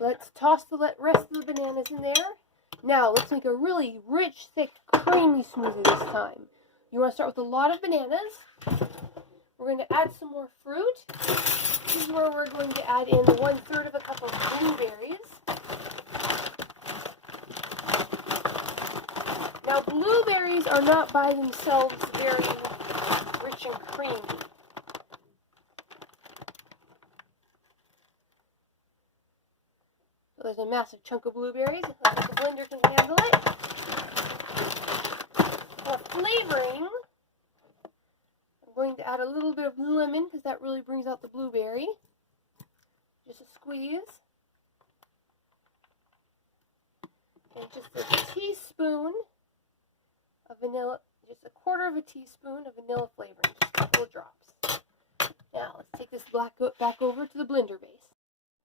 Let's toss the rest of the bananas in there. Now, let's make a really rich, thick, creamy smoothie this time. You want to start with a lot of bananas. We're going to add some more fruit. This is where we're going to add in 1/3 of a cup of blueberries. Now, blueberries are not by themselves very rich and creamy. So there's a massive chunk of blueberries. The blender can handle it. For flavoring, I'm going to add a little bit of lemon because that really brings out the blueberry. Just a squeeze. And just a teaspoon of vanilla, just 1/4 of a teaspoon of vanilla flavoring, just a couple of drops. Now let's take this back over to the blender base.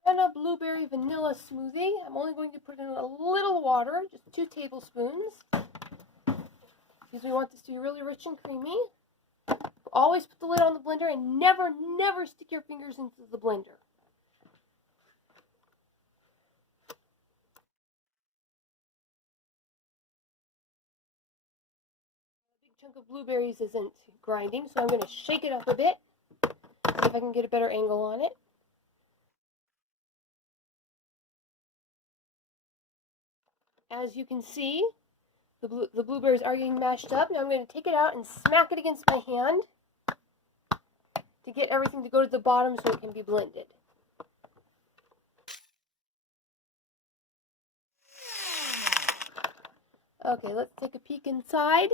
And a blueberry vanilla smoothie. I'm only going to put in a little water, just 2 tablespoons, because we want this to be really rich and creamy. Always put the lid on the blender and never stick your fingers into the blender. A big chunk of blueberries isn't grinding, so I'm going to shake it up a bit, see if I can get a better angle on it. As you can see, the blueberries are getting mashed up. Now I'm going to take it out and smack it against my hand to get everything to go to the bottom so it can be blended. Okay, let's take a peek inside.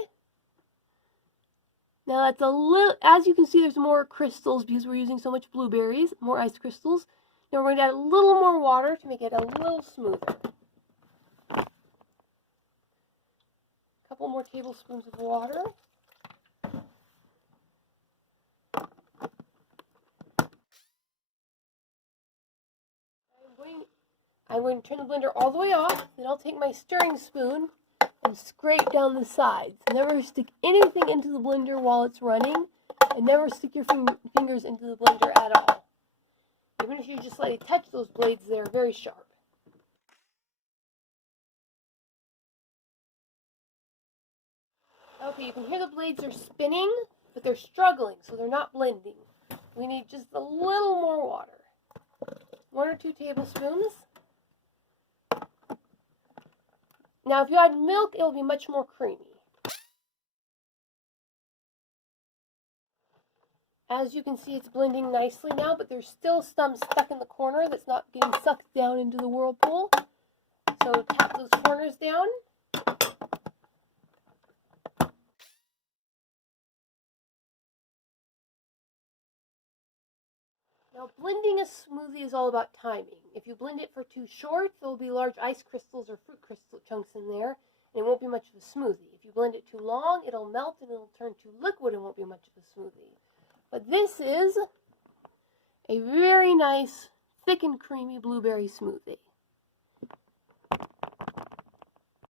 Now that's a little, as you can see, there's more crystals because we're using so much blueberries, more ice crystals. Now we're going to add a little more water to make it a little smoother. A couple more tablespoons of water. I'm going to turn the blender all the way off, then I'll take my stirring spoon and scrape down the sides. Never stick anything into the blender while it's running, and never stick your fingers into the blender at all. Even if you just lightly touch those blades, they're very sharp. Okay, you can hear the blades are spinning, but they're struggling, so they're not blending. We need just a little more water. 1 or 2 tablespoons. Now, if you add milk, it will be much more creamy. As you can see, it's blending nicely now, but there's still some stuck in the corner that's not getting sucked down into the whirlpool. So tap those corners down. Now, blending a smoothie is all about timing. If you blend it for too short, there will be large ice crystals or fruit crystal chunks in there, and it won't be much of a smoothie. If you blend it too long, it'll melt and it'll turn to liquid and won't be much of a smoothie. But this is a very nice, thick and creamy blueberry smoothie.